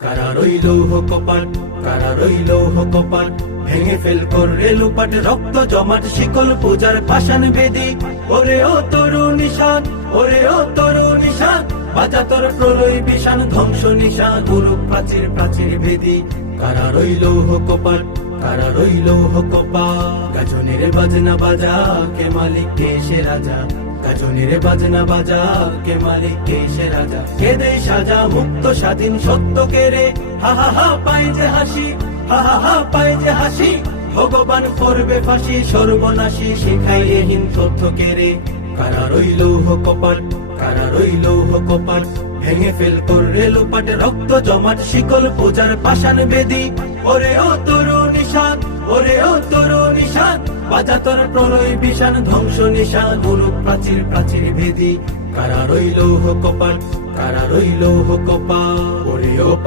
কারা রইল কপাট, কারা রইল কপাট, ভেঙে ফেল করে লুপাট, রক্ত জমাট শিকল পূজার পাষাণ বেদি। ওরে ও তরুণ নিশান, ওরে ও তরুণ নিশান, বাজা তোর প্রলয় বিষাণ, ধ্বংস নিশান, গুরু প্রাচীর প্রাচীর ভেদি। কারা রইল কপাট, কারা রইল কপাট, গাজনের বাজনা বাজা, কে মালিক কে সে রাজা। গাজনের বাজনা বাজা, কে মালিক কে সে রাজা। কে দেয় সাজা মুক্ত স্বাধীন সত্য কে রে, হা হা হা পায় যে হাসি, হা হা হা পায় যে হাসি। ভগবান করবে ফাঁসি, সর্বনাশী শিখাই এহীন তথ্য কে রে। কারা রইল কপাট, কারা রইল কপাট, ভেঙে ফেল করে লুপাট, রক্ত জমাট শিকল পূজার পাষাণ বেদি। ওরে ও তরুণ নিশান, ওরে ও তরুণ নিশান, বাজা তোর প্রলয় বিষাণ, ধ্বংস নিশান, গুরু প্রাচীর প্রাচীর ভেদি। কারা রইল কপাট, কারা রইল কপাট, ওরে ও